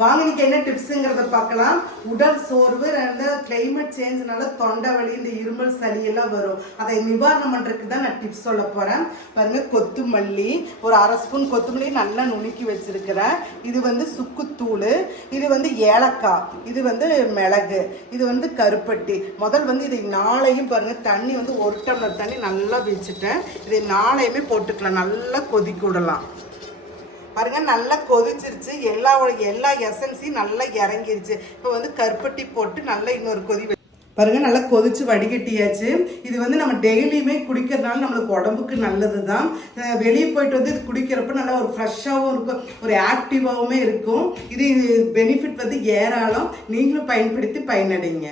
வாங்க இன்னைக்கு என்ன டிப்ஸுங்கிறத பார்க்கலாம். உடல் சோர்வு, கிளைமேட் சேஞ்ச்னால தொண்டை வலி, இந்த இருமல் சளி எல்லாம் வரும். அதை நிவாரணம் பண்றதுக்கு தான் நான் டிப்ஸ் சொல்ல போறேன். பாருங்க, கொத்துமல்லி ஒரு 1/2 ஸ்பூன் கொத்தமல்லி நல்லா நுணுக்கி வச்சிருக்கிறேன். இது சுக்குத்தூள், இது ஏலக்காய், இது மிளகு, இது கருப்பட்டி. முதல் இதை நாளையும் பாருங்க, தண்ணி 1 டம்ளர் தண்ணி நல்லா வச்சுட்டேன். இதை நாளையுமே போட்டுக்கலாம். நல்லா கொதிக்க விடலாம். பாருங்க, நல்லா கொதிச்சிருச்சு. எல்லா எசன்ஸையும் நல்லா இறங்கிருச்சு. இப்போ கருப்பட்டி போட்டு நல்லா இன்னொரு கொதி பாருங்க, நல்லா கொதிச்சு வடிகட்டியாச்சு. இது நம்ம டெய்லியுமே குடிக்கிறதுனால நம்மளுக்கு உடம்புக்கு நல்லது தான். வெளியே போயிட்டு இது குடிக்கிறப்ப நல்லா ஒரு ஃப்ரெஷ்ஷாகவும் இருக்கும், ஒரு ஆக்டிவாகவுமே இருக்கும். இது பெனிஃபிட் ஏராளம். நீங்களும் பயன்படுத்தி பயனடைங்க.